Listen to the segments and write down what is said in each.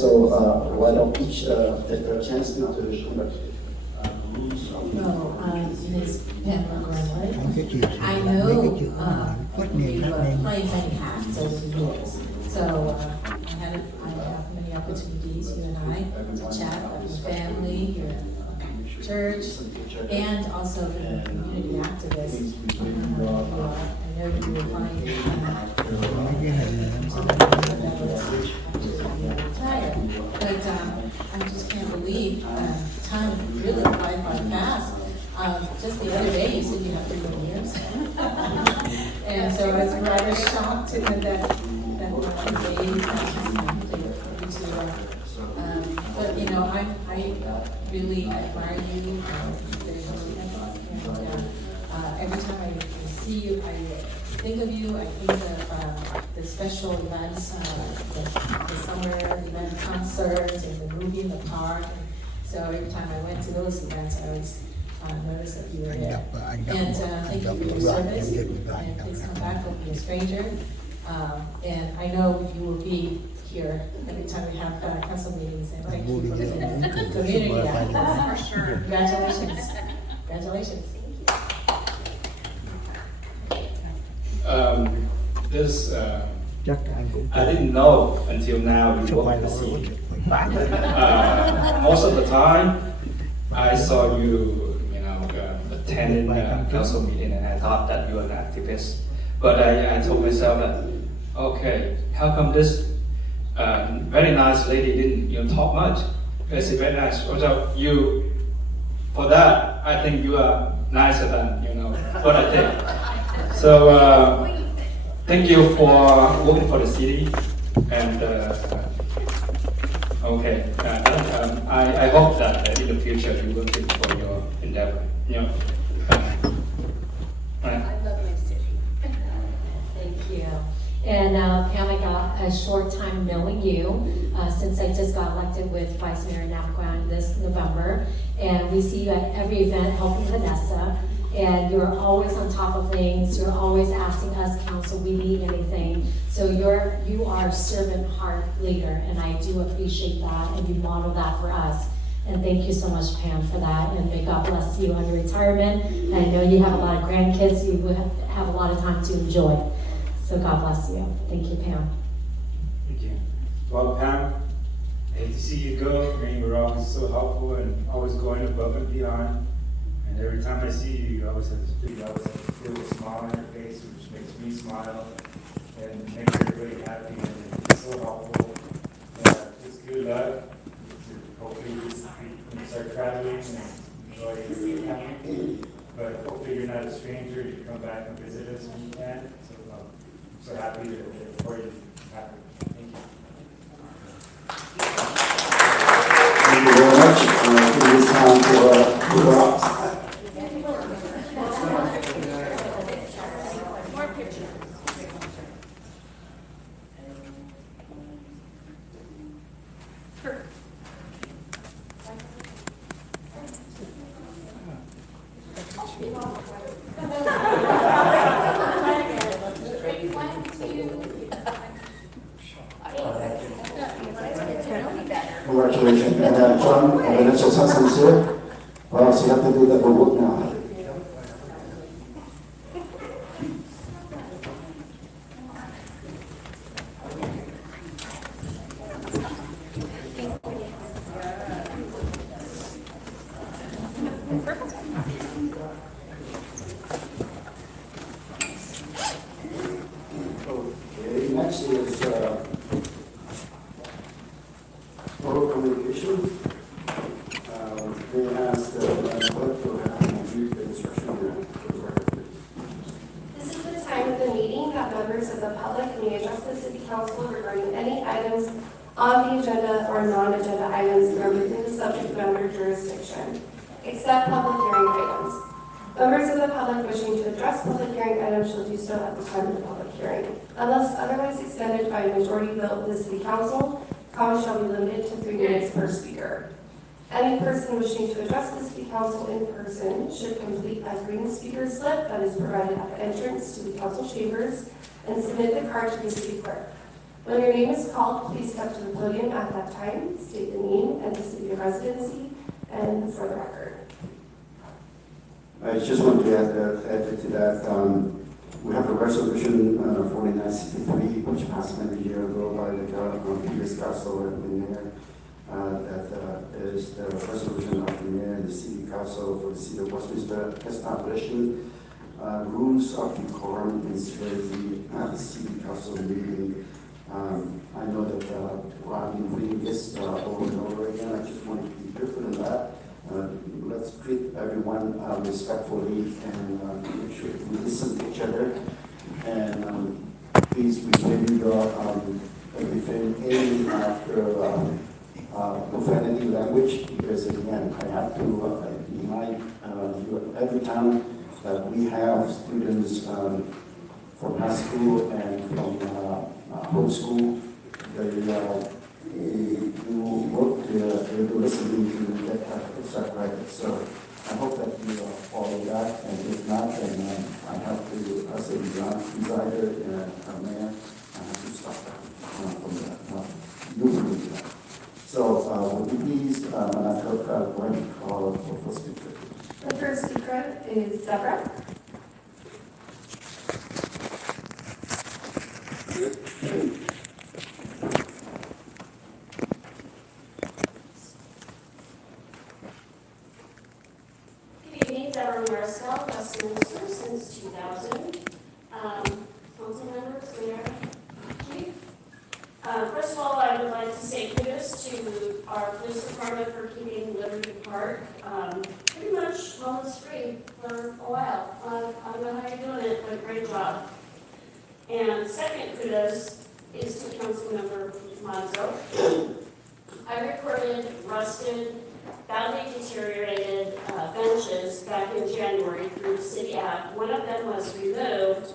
so why don't each take a chance to conduct? Well, Ms. Pamela Grenwood, I I know know you were playing many hats over the years. So I have many opportunities, you and I, to chat about your family, your church, and also the community activist. I know you will find retired, but I just can't believe time really flies by fast. Just the other day, you said you have 3 more years. And so I was rather shocked that but you know, I really admire you. Every time I see you, I think of you. I think of the special events, the summer event concerts, and the movie in the park. So every time I went to those events, I always noticed that you were there. And thank you for your service. And please come back, don't be a stranger. And I know you will be here every time we have council meetings, and thank you for the community activists. For sure. Congratulations. Congratulations. I didn't know until now you work in the city. Most of the time, I saw you, attending council meeting, and I thought that you were an activist. But I told myself that, okay, how come this very nice lady didn't talk much? It's very nice. So you, for that, I think you are nicer than what I think. So thank you for working for the city, and okay, I hope that in the future you will keep for your endeavor. I love my city. Thank you. And Pam, I got a short time knowing you since I just got elected with Vice Mayor Napquan this November. And we see you at every event helping Vanessa. And you're always on top of things. You're always asking us, council, we need anything. So you are a servant heart leader, and I do appreciate that, and you model that for us. And thank you so much, Pam, for that. And may God bless you on your retirement. And I know you have a lot of grandkids you will have a lot of time to enjoy. So God bless you. Thank you, Pam. Thank you. Well, Pam, I hate to see you go. I mean, you were always so helpful and always going above and beyond. And every time I see you, you always have this big, little smile on your face, which makes me smile and makes everybody happy. And it's so helpful. Just good luck. Hopefully, when you start traveling and enjoy your family. But hopefully, you're not a stranger. You come back and visit us when you can. So I'm so happy for you. Happy. Thank you. Thank you very much. It is time for Uber Ops. More pictures. Perfect. Ready, 1, 2. Congratulations. And John, Vanessa's husband's here. So you have to do that work now. Okay, next is oral communication. We ask the clerk to read the instruction for the record, please. This is the time of the meeting that members of the public may address the City Council regarding any items on the agenda or non-agenda items that are within the subject matter jurisdiction, except public hearing items. Members of the public wishing to address public hearing items shall do so at the time of the public hearing. Unless otherwise extended by a majority vote of the City Council, comments shall be limited to 3 minutes per speaker. Any person wishing to address the City Council in person should complete a green speaker slip that is provided at the entrance to the council chambers and submit the card to the city clerk. When your name is called, please step to the podium at that time, state the name and the city of residency, and for the record. I just want to add to that. We have a resolution 4963, which passed many years ago by the previous council and the mayor. That is the resolution of the mayor and the city council for the city of Westminster establishing rules of decorum and civility at the city council meeting. I know that I've been reading this over and over again. I just want to be different in that. Let's treat everyone respectfully and make sure we listen to each other. And please refrain any after profanity language, because again, I have to remind you every time that we have students from high school and from homeschool. You work to listening to that type of stuff, right? So I hope that you follow that, and if not, then I have to, as a presider and a mayor, I have to stop that from that. You will do that. So would you please, Madam Clerk, go ahead and call for first speaker. The first speaker is Deborah. Westminster since 2000. Council members, Mayor, Chief. First of all, I would like to say kudos to our police department for keeping Liberty Park pretty much homeless-free for a while. I don't know how you're doing it, but great job. And second kudos is to Councilmember Mazzo. I recorded rusted, badly deteriorated benches back in January through the city app. One of them was removed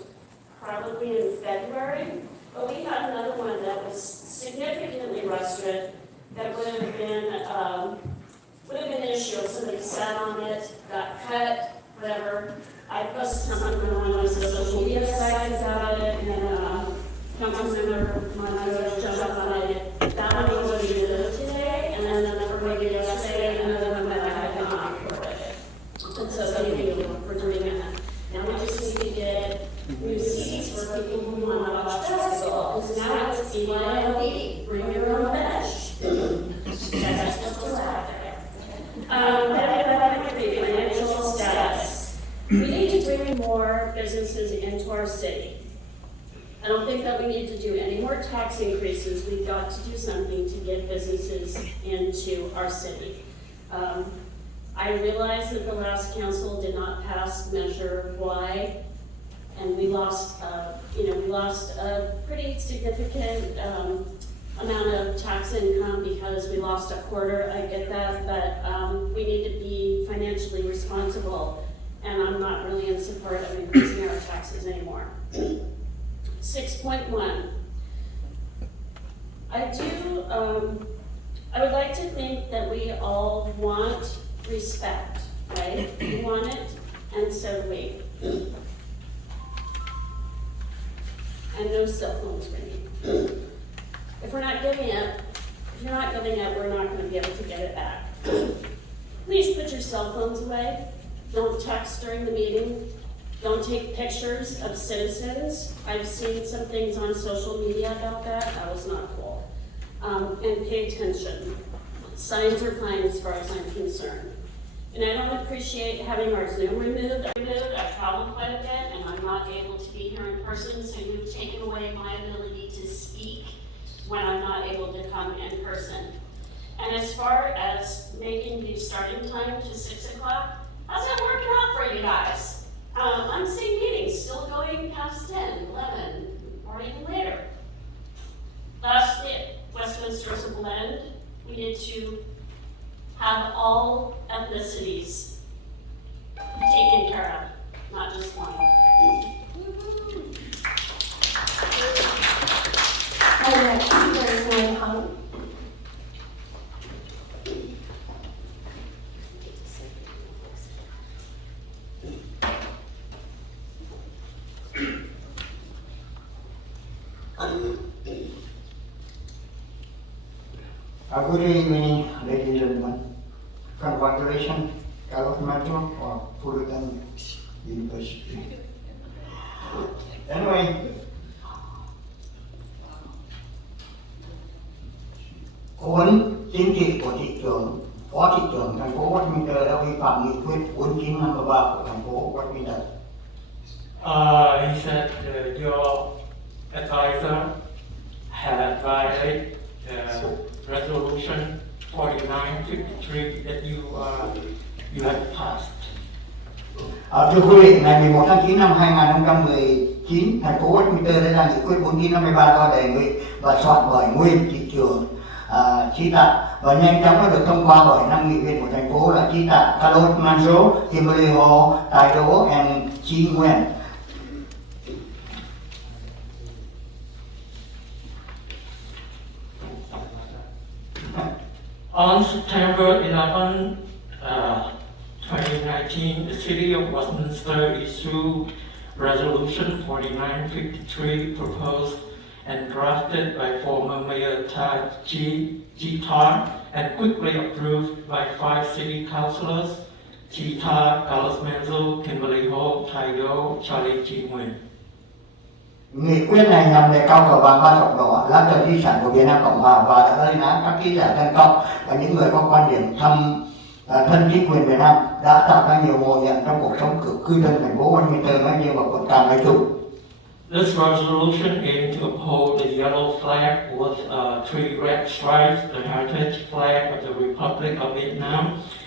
probably in February, but we had another one that was significantly rusted that would have been an issue if somebody sat on it, got cut, whatever. I posted something on my social media sites about it, and Councilmember Monzo jumped on it. That one was removed today, and then another one yesterday, and another one that I had not recorded. And so thank you for doing that. Now we just need to get new seats for people who want to watch basketball, because now it's BYOB, bring your own bench. That's just what's out there. Financial status. We need to bring more businesses into our city. I don't think that we need to do any more tax increases. We've got to do something to get businesses into our city. I realize that the last council did not pass Measure Y, and we lost a pretty significant amount of tax income because we lost a quarter. I get that, but we need to be financially responsible, and I'm not really in support of increasing our taxes anymore. 6.1. I would like to think that we all want respect, right? We want it, and so do we. And no cell phones ringing. If you're not giving it, we're not going to be able to get it back. Please put your cell phones away. Don't text during the meeting. Don't take pictures of citizens. I've seen some things on social media about that. That was not cool. And pay attention. Signs are fine as far as I'm concerned. And I don't appreciate having our Zoom removed. I travel quite a bit, and I'm not able to be here in person, so you've taken away my ability to speak when I'm not able to come in person. And as far as making the starting time to 6 o'clock, how's that working out for you guys? I'm seeing meetings still going past 10, 11, or even later. Lastly, Westminster's a blend. We need to have all ethnicities taken care of, not just one. Our next speaker is Wayne Hung. Good evening, ladies and gentlemen. Congratulations, Carlos Metro for Fullerton University. Anyway, cố vấn chính trị của thị trưởng, phó thị trưởng thành phố Westminster đã vi phạm nghị quyết 4953 của thành phố Westminster. He said your advisor had violated resolution 4953 that you had passed. Thưa quý vị, ngày 11 tháng 9 năm 2019, thành phố Westminster đã ra nghị quyết 4953 do đề nghị và soạn bởi nguyên thị trưởng Chí Tạ và nhanh chóng đã được thông qua bởi 5 nghị viên của thành phố là Chí Tạ, Carlos Manzo, Kimberly Hall, Tài Đỗ and Chí Nguyên. On September 11, 2019, the City of Westminster issued Resolution 4953 proposed and drafted by former Mayor G. Tar and quickly approved by 5 city councillors, G. Tar, Carlos Manzo, Kimberly Hall, Taiyo, Charlie G. Nguyen. Nghị quyết này nhằm đề cao cờ vàng ba sọc đỏ, lá cờ di sản của Việt Nam Cộng Hòa và đã lên án các ký giả thân cộng và những người có quan điểm thân chính quyền Việt Nam đã tạo ra nhiều ngộ nhận trong cuộc sống của cư dân thành phố Westminster nói riêng và quận Cam nói chung. This resolution aimed to uphold the yellow flag with 3 red stripes, the heritage flag of the Republic of Vietnam,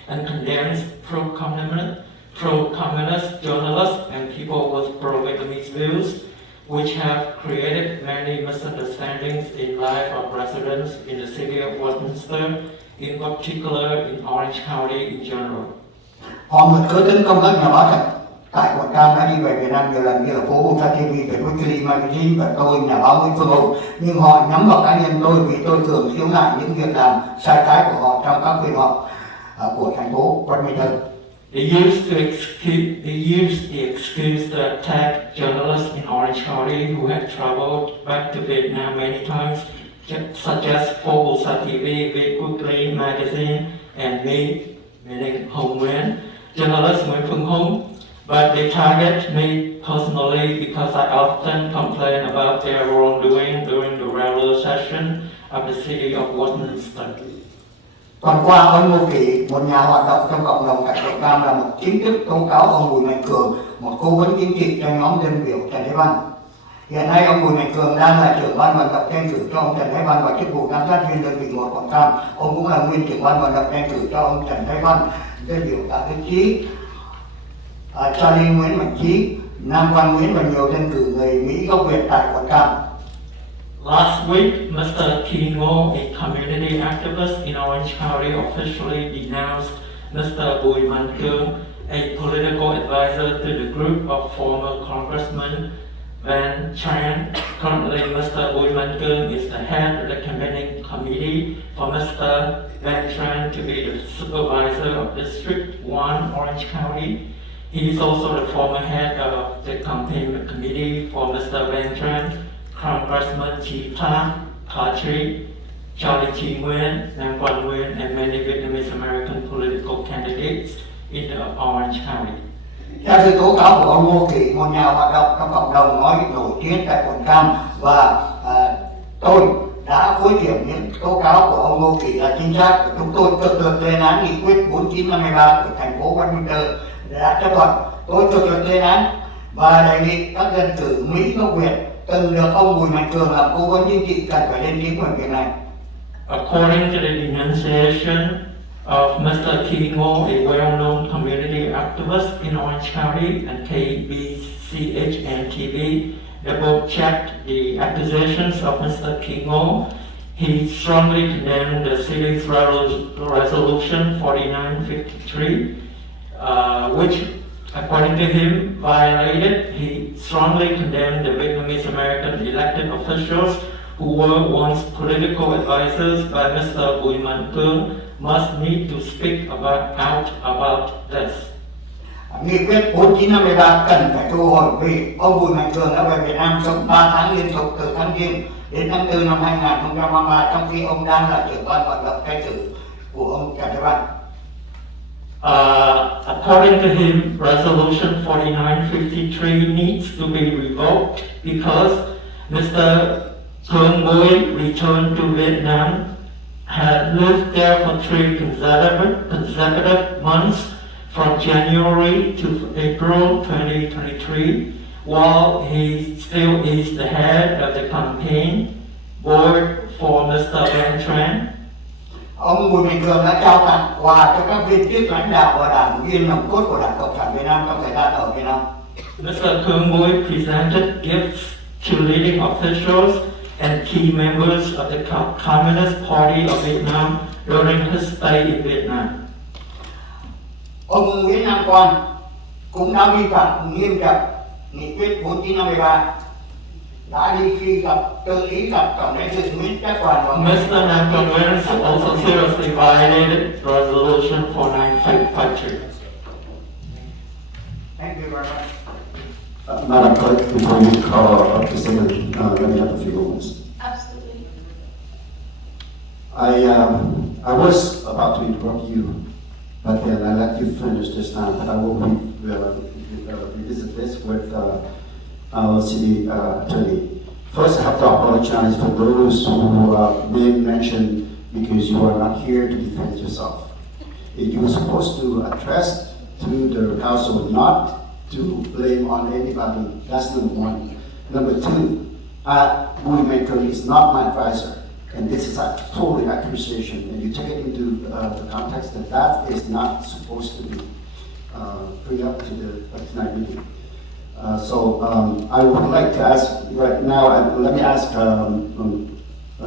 and condemns pro-communist journalists and people with pro-Vietnamese views, which have created many misunderstandings in life of residents in the city of Westminster, in particular in Orange County in general. Họ mượn cớ tấn công các nhà báo thật tại quận Cam đã đi về Việt Nam nhiều lần như là phố HĐTP, về Weekly Magazine và tôi, nhà báo Nguyễn Phương Hùng, nhưng họ nhắm vào cá nhân tôi vì tôi thường khiếu nại những việc làm sai trái của họ trong các phiên họp của thành phố Westminster. They used the excuse to attack journalists in Orange County who had traveled back to Vietnam many times, such as Formosa TV, Weekly Magazine, and me, meaning Hồng Nguyen, journalist Nguyễn Phương Hùng. But they target me personally because I often complain about their wrongdoing during the regular session of the city of Westminster. Tuần qua, ông Ngô Kỳ, một nhà hoạt động trong cộng đồng tại quận Cam, là một chính thức tố cáo ông Bùi Mạnh Cường, một cố vấn chính trị cho nhóm dân biểu Trần Thế Văn. Hiện nay, ông Bùi Mạnh Cường đang là trưởng ban vận động tranh cử cho ông Trần Thế Văn vào chức vụ giám sát viên đơn vị 1 quận Cam. Ông cũng là nguyên trưởng ban vận động tranh cử cho ông Trần Thế Văn, dân biểu Tạ Đức Chí, Charlie Nguyễn Mạnh Chí, Nam Quan Nguyễn và nhiều dân cử người Mỹ gốc Việt tại quận Cam. Last week, Mr. Thi Ngo, a community activist in Orange County, officially denounced Mr. Bùi Mạnh Cường, a political advisor to the group of former Congressman Van Tran. Currently, Mr. Bùi Mạnh Cường is the head of the campaigning committee for Mr. Van Tran to be the supervisor of District 1, Orange County. He is also the former head of the campaign committee for Mr. Van Tran, Congressman Chi Ta, Patri, Charlie Chi Nguyen, Nam Quan Nguyen, and many Vietnamese American political candidates in the Orange County. Theo sự tố cáo của ông Ngô Kỳ, một nhà hoạt động trong cộng đồng nói nổi tiếng tại quận Cam, và tôi đã phối kiểm những tố cáo của ông Ngô Kỳ là chính xác. Chúng tôi cực lực lên án nghị quyết 4953 của thành phố Westminster đã chấp thuận. Tôi cực lực lên án và đề nghị các dân cử Mỹ gốc Việt từng được ông Bùi Mạnh Cường làm cố vấn chính trị cần phải lên tiếng về việc này. According to the denunciation of Mr. Thi Ngo, a well-known community activist in Orange County, and KBCHN TV, double-checked the accusations of Mr. Thi Ngo. He strongly condemned the city's resolution 4953, which, according to him, violated. He strongly condemned the Vietnamese American elected officials who were once political advisors by Mr. Bùi Mạnh Cường must need to speak out about this. Nghị quyết 4953 cần phải thu hồi vì ông Bùi Mạnh Cường đã về Việt Nam sống 3 tháng liên tục từ tháng Giêng đến tháng 4 năm 2023, trong khi ông đang là trưởng ban vận động tranh cử của ông Trần Thế Văn. According to him, Resolution 4953 needs to be revoked because Mr. Thương Bui returned to Vietnam, had lived there for 3 consecutive months from January to April 2023, while he still is the head of the campaign board for Mr. Van Tran. Ông Bùi Mạnh Cường đã trao tặng quà cho các viên chức lãnh đạo và đảng viên nòng cốt của Đảng Cộng sản Việt Nam trong thời gian ở Việt Nam. Mr. Thương Bui presented gifts to leading officials and key members of the Communist Party of Vietnam during his stay in Vietnam. Ông Nguyễn Nam Quan cũng đã vi phạm nghiêm trọng nghị quyết 4953, đã đi khi tự ý gặp Tổng lãnh sự Nguyễn Trác Hoàn và Mr. Nam Quang Nguyen also seriously violated Resolution 4953. Thank you very much. Madam Clerk, before you call up the singer, let me have a few moments. Absolutely. I was about to interrupt you, but then I let you finish this time, but I will revisit this with our city attorney. First, I have to apologize for those who may mention because you are not here to defend yourself. You were supposed to address to the council, not to blame on anybody. That's number one. Number two, Bùi Mạnh Cường is not my advisor, and this is a totally accusation, and you take it into the context that is not supposed to be bring up to the tonight meeting. I would like to ask right now, let me ask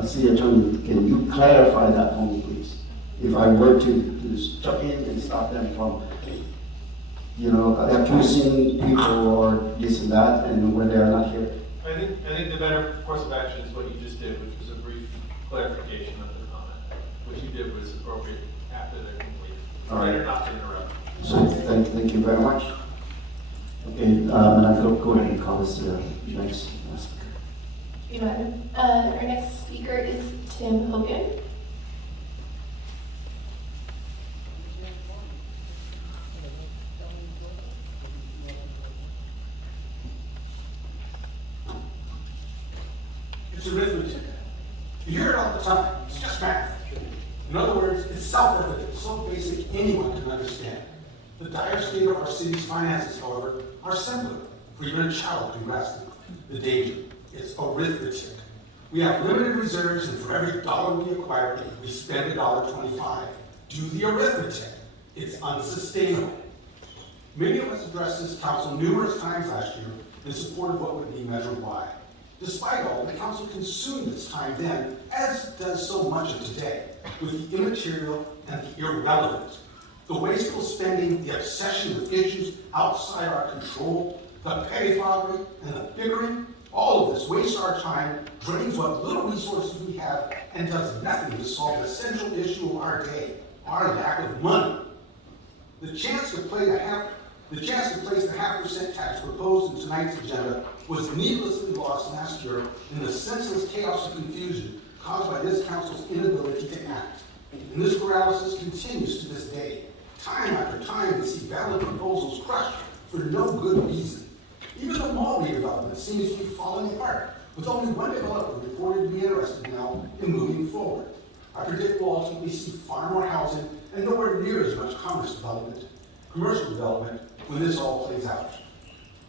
City Attorney, can you clarify that for me, please? If I were to jump in and stop them from, accusing people or this and that, and when they are not here. I think the better course of action is what you just did, which was a brief clarification of the comment. What you did was appropriate after they're complete. All right. Better not to interrupt. So thank you very much. Okay, Madam, go ahead and call this next speaker. Our next speaker is Tim Hogan. It's arithmetic. You hear it all the time. It's just math. In other words, it's self-evident, so basic anyone can understand. The dire state of our city's finances, however, are simpler for even a child to grasp the danger. It's arithmetic. We have limited reserves, and for every dollar we acquire, we spend $1.25. Do the arithmetic. It's unsustainable. Many of us addressed this council numerous times last year in support of what would be Measure Y. Despite all, the council consumed its time then, as does so much of today, with the immaterial and the irrelevant. The wasteful spending, the obsession with issues outside our control, the pettifoggery and the bickering, all of this wastes our time, drains what little resources we have, and does nothing to solve the central issue of our day, our lack of money. The chance to place the 0.5% tax proposed in tonight's agenda was needlessly lost last year in the senseless chaos and confusion caused by this council's inability to act. And this paralysis continues to this day. Time after time, we see valid proposals crushed for no good reason. Even the mall redevelopment seems to be falling apart, with only one developer reported to be interested now in moving forward. I predict we'll ultimately see far more housing and nowhere near as much commercial development when this all plays out.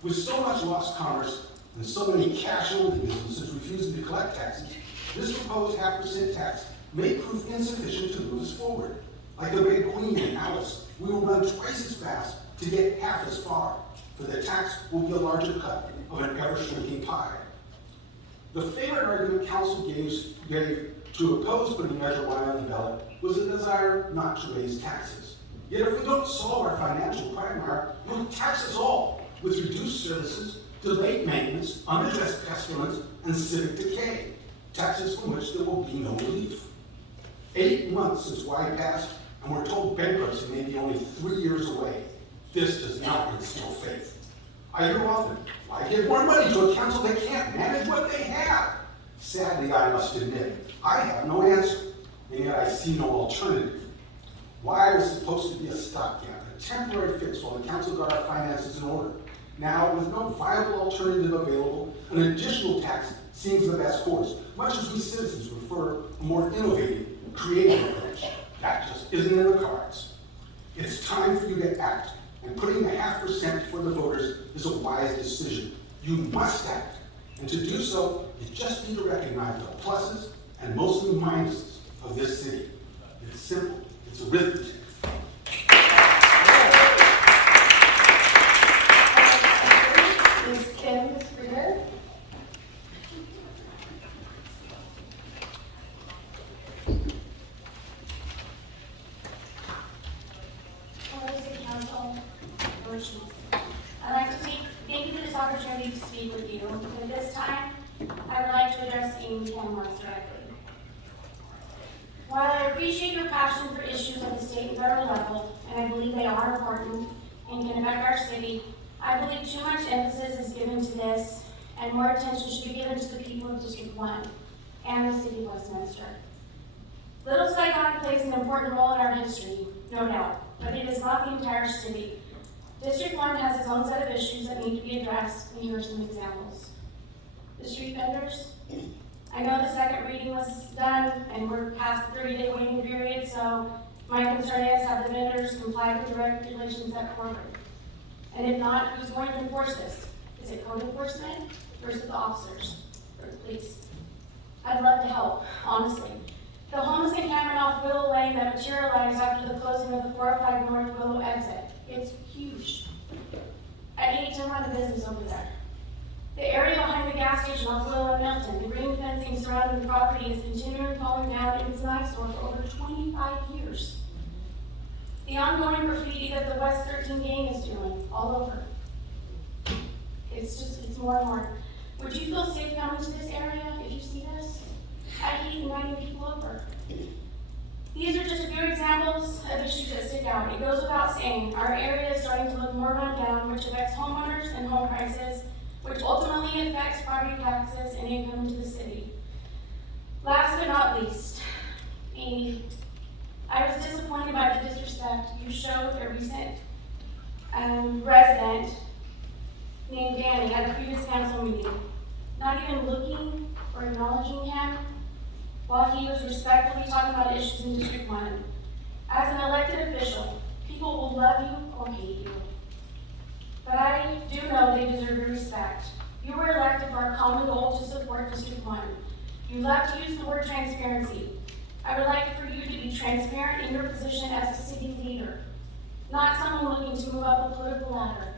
With so much lost commerce and so many cash-only businesses refusing to collect taxes, this proposed 0.5% tax may prove insufficient to move us forward. Like the Red Queen and Alice, we will run twice as fast to get half as far, for the tax will be a larger cut of an ever-shrinking pie. The favorite argument council gave to oppose putting Measure Y on the ballot was a desire not to raise taxes. Yet if we don't solve our financial quagmire, we'll tax us all with reduced services, delayed maintenance, unaddressed pestilence, and civic decay, taxes from which there will be no relief. 8 months since Y passed, and we're told bankruptcy may be only 3 years away. This does not instill faith. I hear often, why give more money to a council that can't manage what they have? Sadly, I must admit, I have no answer, and yet I see no alternative. Why was supposed to be a stopgap, a temporary fix while the council got our finances in order. Now, with no viable alternative available, an additional tax seems the best course, much as we citizens prefer a more innovative, creative approach. That just isn't in the cards. It's time for you to act, and putting the 0.5% for the voters is a wise decision. You must act, and to do so, you just need to recognize the pluses and mostly minuses of this city. It's simple, it's arithmetic. Ms. Kim Reeder. Hello, City Council. I'd like to thank you for this opportunity to speak with you. At this time, I would like to address Amy Cameron directly. While I appreciate your passion for issues at the state and federal level, and I believe they are important and can affect our city, I believe too much emphasis is given to this, and more attention should be given to the people of District 1 and the City of Westminster. Little Saigon plays an important role in our history, no doubt, but it is not the entire city. District 1 has its own set of issues that need to be addressed, and here are some examples. The street vendors. I know the second reading was done, and we're past the 30-day waiting period, so my concern is, have the vendors comply with the regulations at corporate? And if not, who's going to enforce this? Is it code enforcement versus the officers or the police? I'd love to help, honestly. The homeless encampment off Willow Lane that materialized after the closing of the 405 North Willow exit. It's huge. I hate to run a business over there. The area behind the gas station off Willow and Milton, the green fencing surrounding the property is continually falling down and it's an eyesore for over 25 years. The ongoing graffiti that the West 13 gang is doing all over. It's more and more. Would you feel safe coming to this area if you see this? I hate inviting people over. These are just a few examples of issues that stick out. It goes without saying, our area is starting to look more run down, which affects homeowners and home prices, which ultimately affects property taxes and income to the city. Last but not least, Amy, I was disappointed by the disrespect you showed a recent resident named Danny at a previous council meeting, not even looking or acknowledging him while he was respectfully talking about issues in District 1. As an elected official, people will love you or hate you. But I do know they deserve your respect. You were elected for a common goal to support District 1. You love to use the word transparency. I would like for you to be transparent in your position as a city leader, not someone looking to move up a political ladder.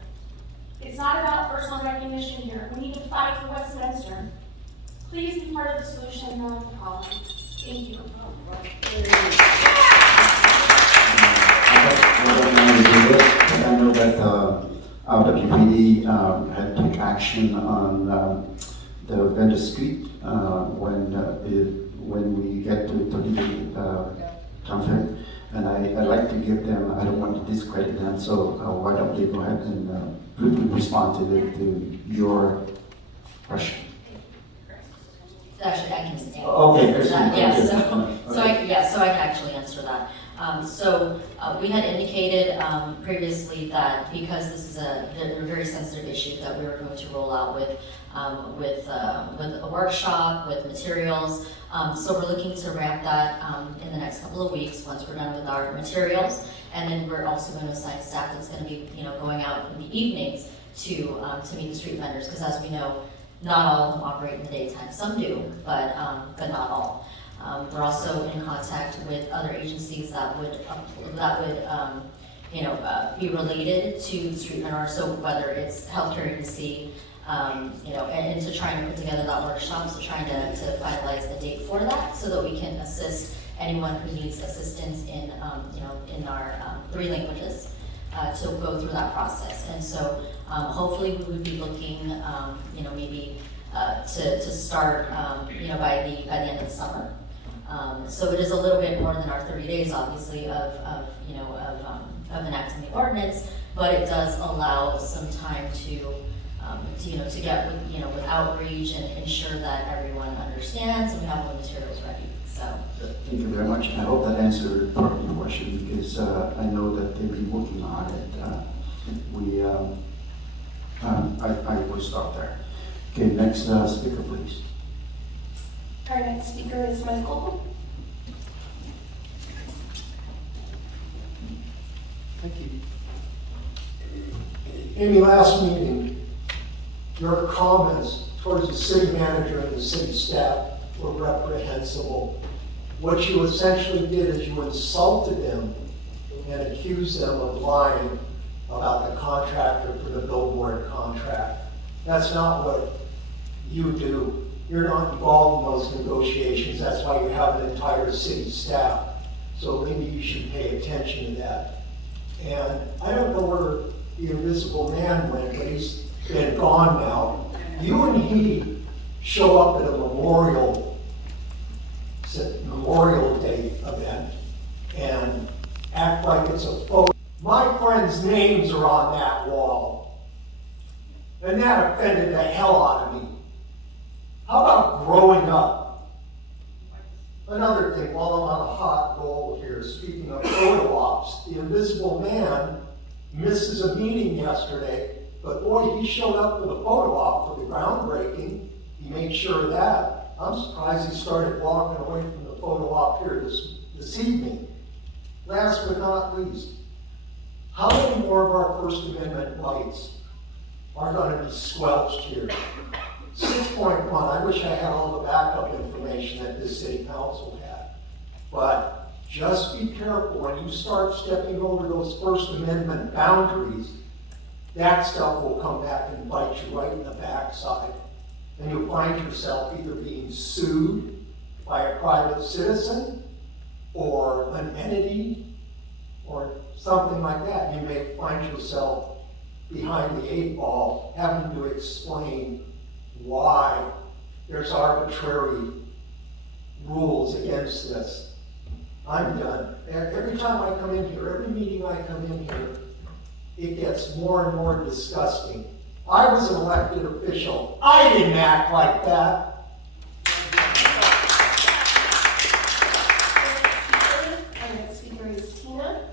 It's not about personal recognition here. We need to fight for Westminster. Please be part of the solution, not the problem. Thank you. I know that HĐTP had taken action on the vendor street when we get to 30-day contract, and I'd like to give them, I don't want to discredit them, so why don't they go ahead and briefly respond to your question. Actually, I can stand. Okay, So I can actually answer that. We had indicated previously that because this is a very sensitive issue that we were going to roll out with a workshop, with materials. So we're looking to ramp that in the next couple of weeks once we're done with our materials. And then we're also going to assign staff that's going to be going out in the evenings to meet the street vendors, because as we know, not all of them operate in the daytime. Some do, but not all. We're also in contact with other agencies that would be related to street vendors. So whether it's healthcare agency, and to try and put together that workshop, so trying to finalize a date for that, so that we can assist anyone who needs assistance in our 3 languages to go through that process. And so hopefully we would be looking, maybe to start, by the end of the summer. So it is a little bit more than our 30 days, obviously, of enacting the ordinance. but it does allow some time to get with outreach and ensure that everyone understands and we have all the materials ready. So. Thank you very much, and I hope that answered part of your question, because I know that they've been working on it. I will stop there. Okay, next speaker, please. Our next speaker is Michael. Thank you. In the last meeting, your comments towards the city manager and the city staff were reprehensible. What you essentially did is you insulted them and accused them of lying about the contractor for the billboard contract. That's not what you do. You're not involved in those negotiations. That's why you have an entire city staff. So maybe you should pay attention to that. And I don't know where the invisible man went, but he's been gone now. You and he show up at a Memorial Day event and act like it's a photo. My friends' names are on that wall. And that offended the hell out of me. How about growing up? Another thing, while I'm on a hot roll here, speaking of photo ops, the invisible man misses a meeting yesterday, but boy, he showed up for the photo op for the groundbreaking. He made sure of that. I'm surprised he started walking away from the photo op here this evening. Last but not least, how many more of our First Amendment rights are going to be squelched here? 6.1, I wish I had all the backup information that this city council had. But just be careful when you start stepping over those First Amendment boundaries, that stuff will come back and bite you right in the backside. And you'll find yourself either being sued by a private citizen or an entity or something like that. You may find yourself behind the 8 ball having to explain why there's arbitrary rules against this. I'm done. Every time I come in here, every meeting I come in here, it gets more and more disgusting. I was an elected official. I didn't act like that. Our next speaker is Tina.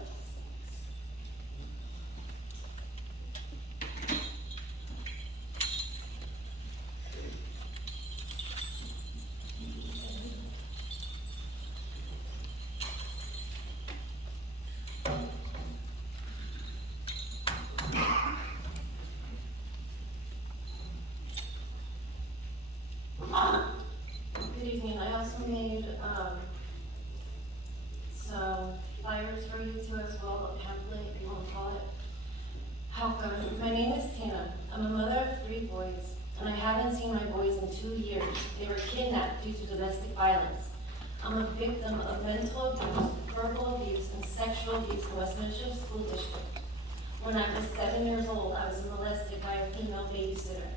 Good evening. I also made some flyers for you too as well, a pamphlet, if you want to call it. How come? My name is Tina. I'm a mother of 3 boys, and I haven't seen my boys in 2 years. They were kidnapped due to domestic violence. I'm a victim of mental abuse, verbal abuse, and sexual abuse in Westminster School District. When I was 7 years old, I was molested by a female babysitter.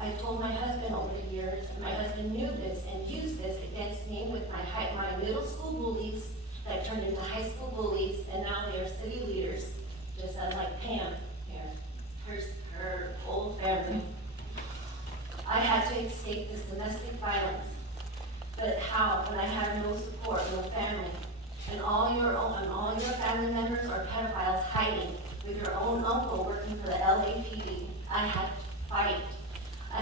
I told my husband over the years, and my husband knew this and used this against me with my middle school bullies that turned into high school bullies, and now they are city leaders, just as like Pam here, her old family. I had to escape this domestic violence, but how when I had no support, no family, and all your family members are pedophiles hiding with your own uncle working for the LAPD. I had to fight. I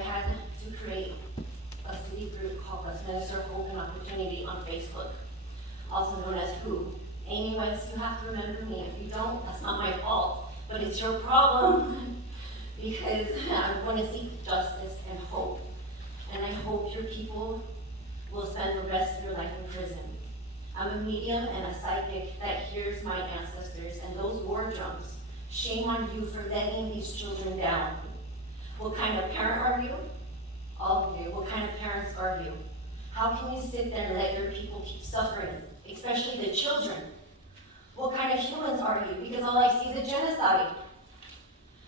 had to create a city group called Westminster Hope and Opportunity on Facebook, also known as WHO. Amy Wentz, you have to remember me. If you don't, that's not my fault, but it's your problem because I want to seek justice and hope. And I hope your people will spend the rest of your life in prison. I'm a medium and a psychic that hears my ancestors and those war drums. Shame on you for letting these children down. What kind of parent are you? All of you. What kind of parents are you? How can you sit there and let your people keep suffering, especially the children? What kind of humans are you? Because all I see is a genocide.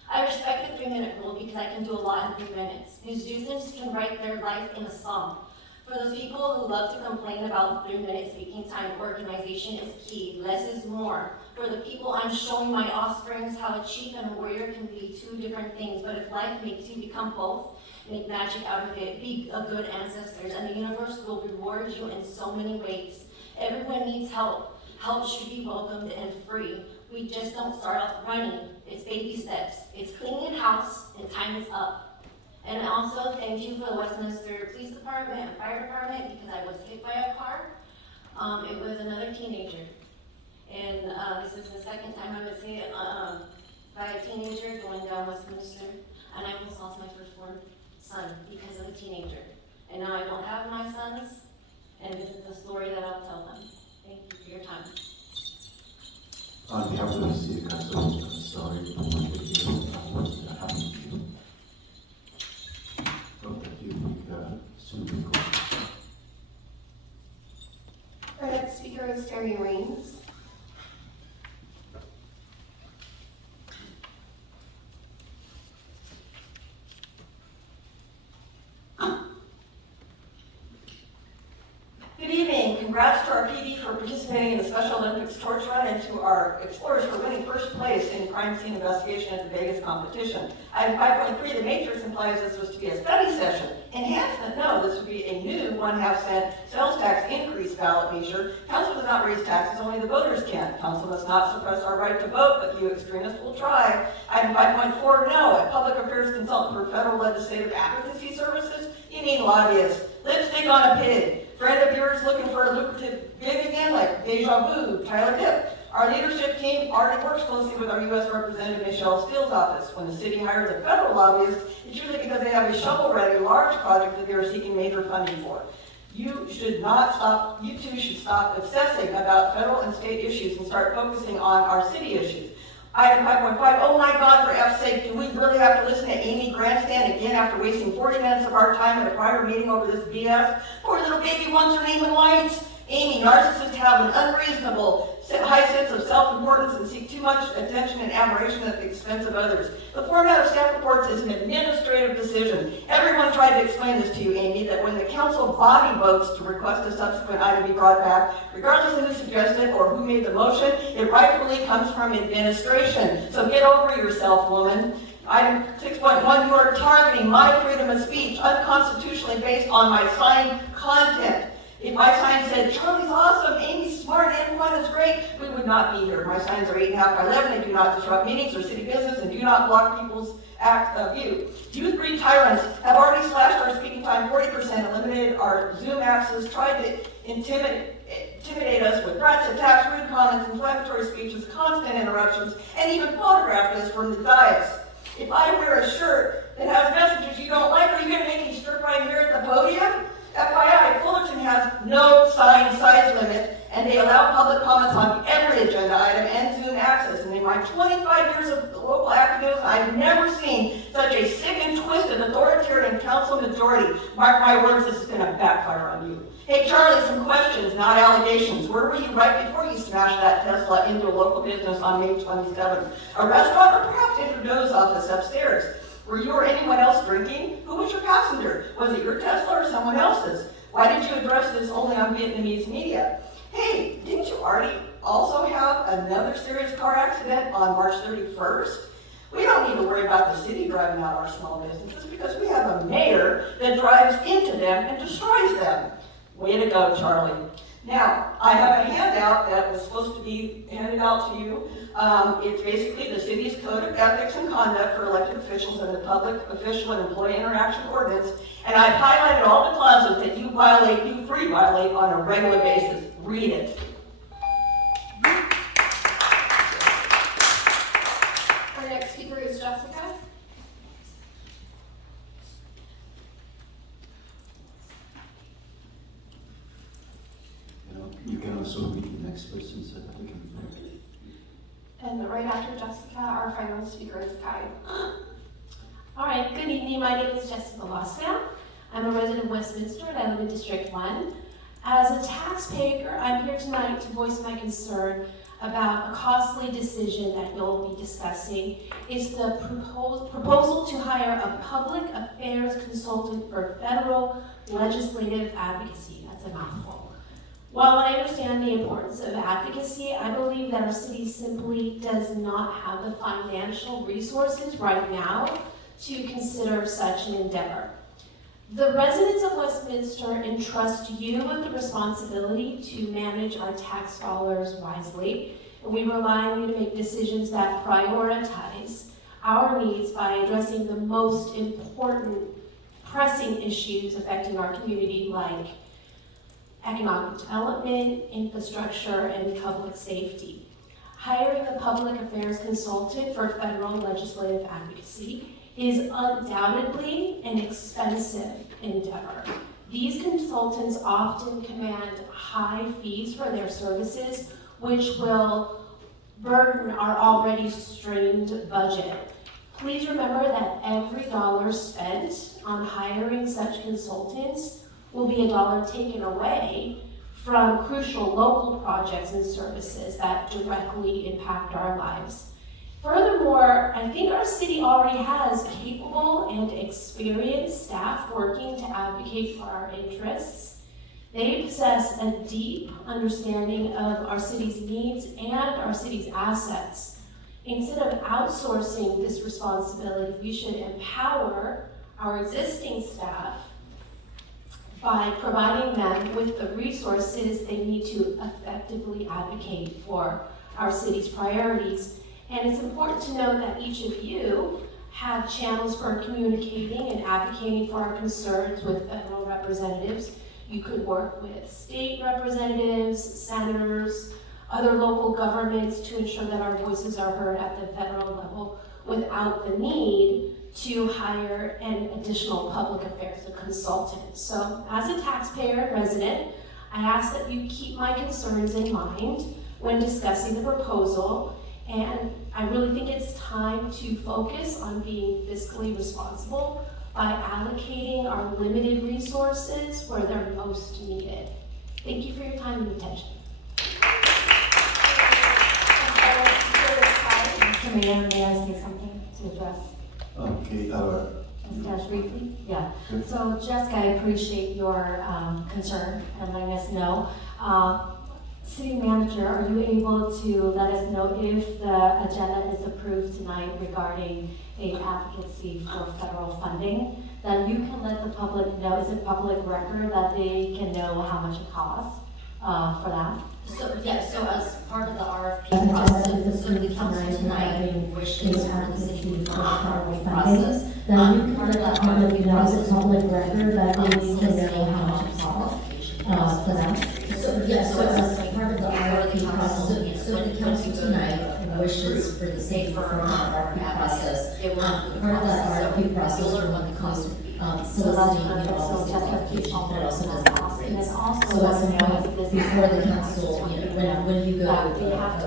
I respect the 3-minute rule because I can do a lot in 3 minutes. Musicians can write their life in a song, For those people who love to complain about 3-minute speaking time, organization is key. Less is more. For the people, I'm showing my offsprings how a chief and a warrior can be two different things, but if life makes you become both, make magic out of it, be a good ancestors, and the universe will reward you in so many ways. Everyone needs help. Help should be welcomed and free. We just don't start off running. It's baby steps. It's cleaning house, and time is up. And also, thank you for the Westminster Police Department and Fire Department, because I was hit by a car. It was another teenager. And this is the second time I was hit by a teenager going down Westminster. And I almost lost my firstborn son because of a teenager. And now I don't have my sons, and this is the story that I'll tell them. Thank you for your time. On behalf of the City Council, I'm sorry for what happened to you. Hope that you will soon recover. Our next speaker is Terry Raines. Good evening. Congrats to our PD for participating in the Special Olympics torch run and to our explorers for winning first place in crime scene investigation at the Vegas competition. Item 5.3, the matrix implies this was to be a study session. Enhancement, no, this would be a new 1/2 cent sales tax increase ballot measure. Council does not raise taxes, only the voters can. Council must not suppress our right to vote, but you extremists will try. Item 5.4, no, a public affairs consultant for federal legislative advocacy services. You mean lobbyists. Lipstick on a pig. Friend of yours looking for a lucrative gig again, like Deja Vu, Tyler Dipp. Our leadership team already works closely with our U.S. Representative Michelle Steele's office. When the city hires a federal lobbyist, it's usually because they have a shovel-ready large project that they are seeking major funding for. You should not stop, you two should stop obsessing about federal and state issues and start focusing on our city issues. Item 5.5, oh my God, for F's sake, do we really have to listen to Amy grandstand again after wasting 40 minutes of our time at a prior meeting over this BS? Poor little baby wants her name in lights. Amy, narcissists have an unreasonable high sense of self-importance and seek too much attention and admiration at the expense of others. The format of staff reports is an administrative decision. Everyone tried to explain this to you, Amy, that when the council body votes to request a subsequent item be brought back, regardless of who suggested or who made the motion, it rightfully comes from administration. So get over yourself, woman. Item 6.1, you are targeting my freedom of speech unconstitutionally based on my signed content. If my sign said, Charlie's awesome, Amy's smart, and Quan is great, we would not be here. My signs are 8.5 by 11, they do not disrupt meetings or city business, and do not block people's view. Youth breed tyrants have already slashed our speaking time 40%, eliminated our Zoom access, tried to intimidate us with threats, attacks, rude comments, inflammatory speeches, constant interruptions, and even photographed us from the dais. If I wear a shirt that has messages you don't like, are you going to make me stir right here at the podium? FYI, Fullerton has no sign size limit, and they allow public comments on every agenda item and Zoom access. And in my 25 years of local activism, I've never seen such a sick and twisted authoritarian council majority. Mark my words, this is going to backfire on you. Hey, Charlie, some questions, not allegations. Where were you right before you smashed that Tesla into a local business on May 27th? A restaurant, or perhaps Introdo's office upstairs? Were you or anyone else drinking? Who was your passenger? Was it your Tesla or someone else's? Why did you address this only on Vietnamese media? Hey, didn't you already also have another serious car accident on March 31st? We don't need to worry about the city driving out our small businesses because we have a mayor that drives into them and destroys them. Way to go, Charlie. Now, I have a handout that was supposed to be handed out to you. It's basically the city's code of ethics and conduct for elected officials and the public official and employee interaction ordinance. And I've highlighted all the clauses that you free violate on a regular basis. Read it. Our next speaker is Jessica. You can also read the next person so that we can vote. And right after Jessica, our final speaker is Khai. All right, good evening. My name is Jessica Lossow. I'm a resident of Westminster and I live in District 1. As a taxpayer, I'm here tonight to voice my concern about a costly decision that you'll be discussing is the proposal to hire a public affairs consultant for federal legislative advocacy. That's a mouthful. While I understand the importance of advocacy, I believe that our city simply does not have the financial resources right now to consider such an endeavor. The residents of Westminster entrust you with the responsibility to manage our tax dollars wisely, and we rely on you to make decisions that prioritize our needs by addressing the most important pressing issues affecting our community, like economic development, infrastructure, and public safety. Hiring a public affairs consultant for federal legislative advocacy is undoubtedly an expensive endeavor. These consultants often command high fees for their services, which will burden our already strained budget. Please remember that every dollar spent on hiring such consultants will be a dollar taken away from crucial local projects and services that directly impact our lives. Furthermore, I think our city already has capable and experienced staff working to advocate for our interests. They possess a deep understanding of our city's needs and our city's assets. Instead of outsourcing this responsibility, we should empower our existing staff by providing them with the resources they need to effectively advocate for our city's priorities. And it's important to know that each of you have channels for communicating and advocating for our concerns with federal representatives. You could work with state representatives, senators, other local governments to ensure that our voices are heard at the federal level without the need to hire an additional public affairs consultant. So as a taxpayer and resident, I ask that you keep my concerns in mind when discussing the proposal, and I really think it's time to focus on being fiscally responsible by allocating our limited resources where they're most needed. Thank you for your time and attention. Mr. Mayor, may I say something to address? Okay, Just briefly? Yeah. So Jessica, I appreciate your concern and letting us know. City Manager, are you able to let us know if the agenda is approved tonight regarding a advocacy for federal funding? Then you can let the public know, is it public record that they can know how much it costs for that? So, yeah, so as part of the RFP process, so the council tonight wishes for the city to fund RFP process. Then you can let the public know, is it public record that they can know how much it costs for that? So, yeah, so as part of the RFP process, so the council tonight wishes for the city to fund RFP process. Part of that RFP process will learn what the cost would be. Soliciting, all the application, but also does not And then also, so as a point, before the council, when you go to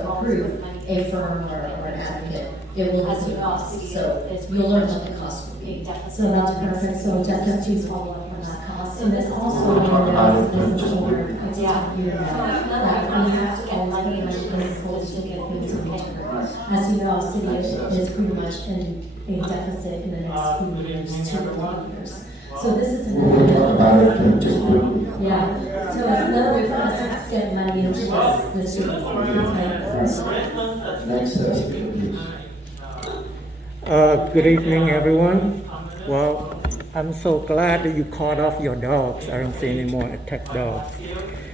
approve a firm or an advocate, it will list the costs. So you'll learn what the cost will be. so that's perfect, so just please follow up on that cost. So this also, this is for, that we have to get money and this to get things in order. As you know, city is pretty much in a deficit in the next few years, 2 or 3 years. So this is another yeah. So it's another way for us to get money into this year. Next speaker, please. Good evening, everyone. Well, I'm so glad that you caught off your dogs. I don't see any more attack dogs.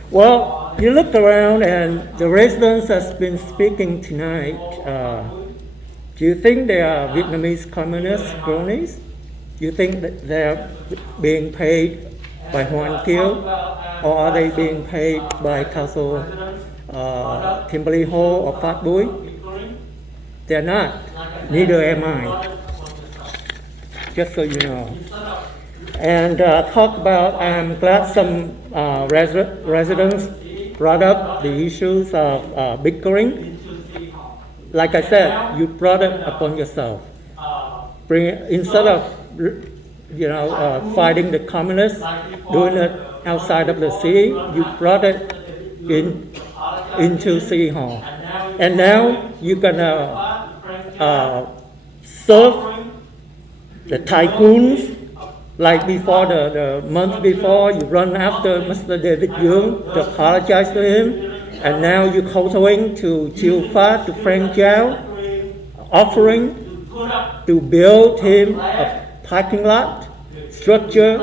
Well, you look around and the residents has been speaking tonight. Do you think they are Vietnamese communist cronies? Do you think that they're being paid by Hoan Kieu, or are they being paid by Council Kimberly Ho or Phat Bui? They're not. Neither am I. Just so you know. And talk about, I'm glad some residents brought up the issues of bickering. Like I said, you brought it upon yourself. Instead of fighting the communists, doing it outside of the city, you brought it into City Hall. and now you're gonna serve the tycoons. Like before, the month before, you run after Mr. David Young to apologize to him, and now you're kowtowing to Chiu Fa, to Frank Giao, offering to build him a parking lot structure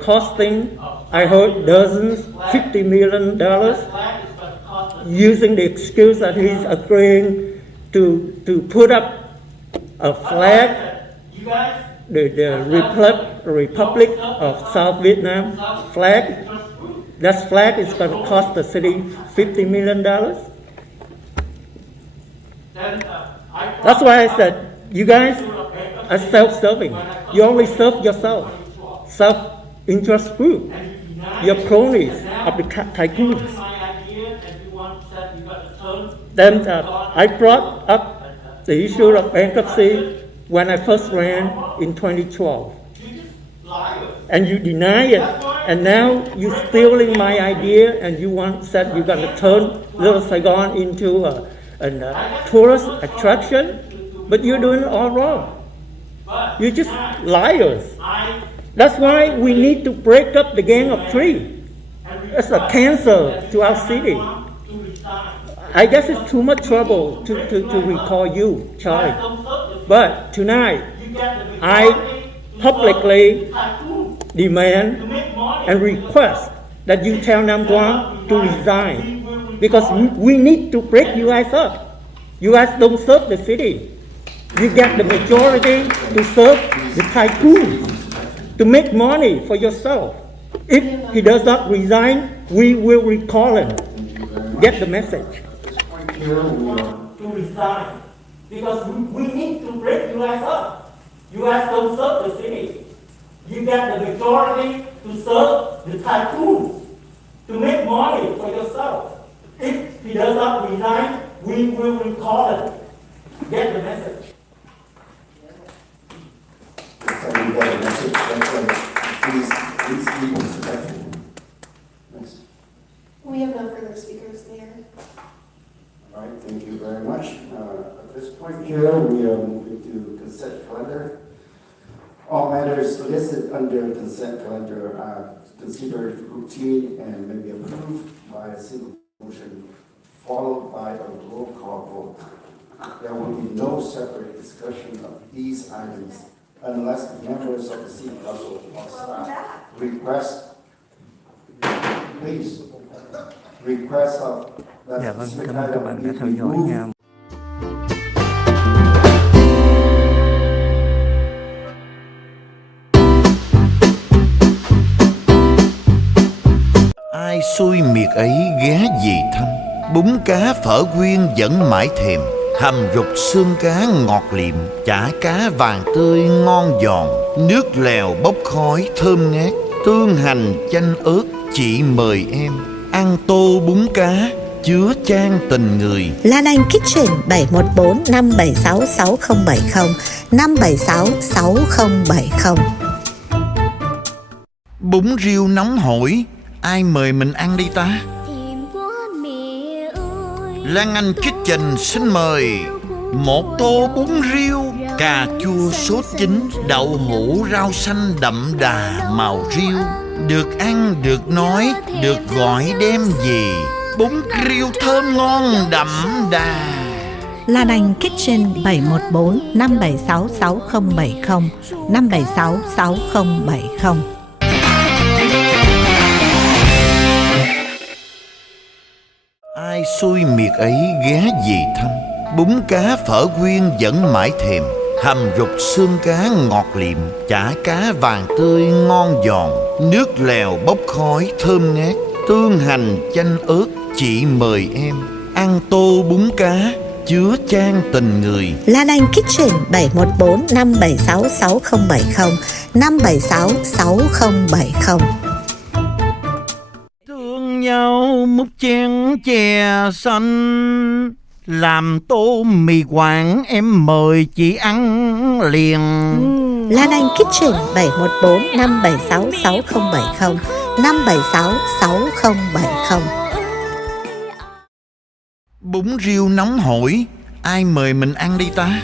costing, I heard, dozens, $50 million, using the excuse that he's agreeing to put up a flag, the Republic of South Vietnam flag. That flag is going to cost the city $50 million. That's why I said, you guys are self-serving. You only serve yourself, self-interest group. You're cronies of the tycoons. Then I brought up the issue of bankruptcy when I first ran in 2012. And you deny it, and now you're stealing my idea, and you said you're going to turn Little Saigon into a tourist attraction, but you're doing it all wrong. You're just liars. That's why we need to break up the Gang of Three. It's a cancer to our city. I guess it's too much trouble to recall you, Charlie. But tonight, I publicly demand and request that you tell Nam Quang to resign, because we need to break you guys up. You guys don't serve the city. You get the majority to serve the tycoon, to make money for yourself. If he does not resign, we will recall him. Get the message. To resign, because we need to break you guys up. You guys don't serve the city. You get the majority to serve the tycoon, to make money for yourself. If he does not resign, we will recall him. Get the message. You get the message. Please be respectful. Next. We have no further speakers, Mayor. All right, thank you very much. At this point here, we are moving to consent calendar. All matters listed under consent calendar are considered routine and may be approved by a single motion, followed by a roll call vote. There will be no separate discussion of these items unless members of the city council or staff request of that specific item be removed. Ai xui miệt ấy ghé về thăm, bún cá phở quyên vẫn mãi thèm, hầm rục xương cá ngọt liệm, chả cá vàng tươi ngon giòn, nước lèo bốc khói thơm ngát, tương hành chanh ớt chị mời em, ăn tô bún cá chứa chan tình người. Lan Anh Kitchen 714 576 6070 576 6070. Bún riêu nóng hổi, ai mời mình ăn đi ta? Lan Anh Kitchen xin mời một tô bún riêu, cà chua sốt chín, đậu hũ rau xanh đậm đà màu riêu. Được ăn, được nói, được gọi đem về. Bún riêu thơm ngon đậm đà. Lan Anh Kitchen 714 576 6070 576 6070. Ai xui miệt ấy ghé về thăm, bún cá phở quyên vẫn mãi thèm, hầm rục xương cá ngọt liệm, chả cá vàng tươi ngon giòn, nước lèo bốc khói thơm ngát, tương hành chanh ớt chị mời em, ăn tô bún cá chứa chan tình người. Lan Anh Kitchen 714 576 6070 576 6070. Thương nhau múc chén chè xanh, làm tô mì Quảng em mời chị ăn liền. Lan Anh Kitchen 714 576 6070 576 6070. Bún riêu nóng hổi, ai mời mình ăn đi ta?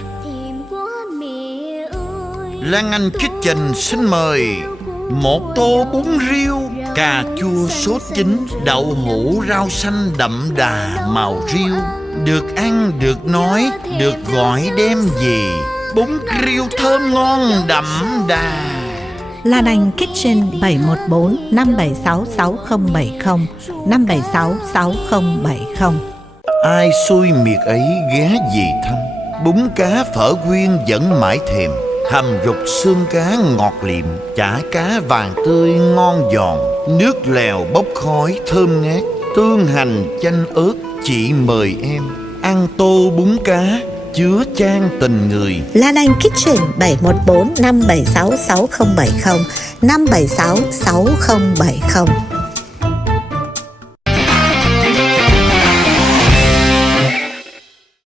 Lan Anh Kitchen xin mời một tô bún riêu, cà chua sốt chín, đậu hũ rau xanh đậm đà màu riêu. Được ăn, được nói, được gọi đem về. Bún riêu thơm ngon đậm đà. Lan Anh Kitchen 714 576 6070 576 6070. Ai xui miệt ấy ghé về thăm. Bún cá phở quyên vẫn mãi thèm. Hầm rục xương cá ngọt liệm, chả cá vàng tươi ngon giòn, nước lèo bốc khói thơm ngát, tương hành chanh ớt. Chị mời em ăn tô bún cá chứa chan tình người. Lan Anh Kitchen 714 576 6070 576 6070.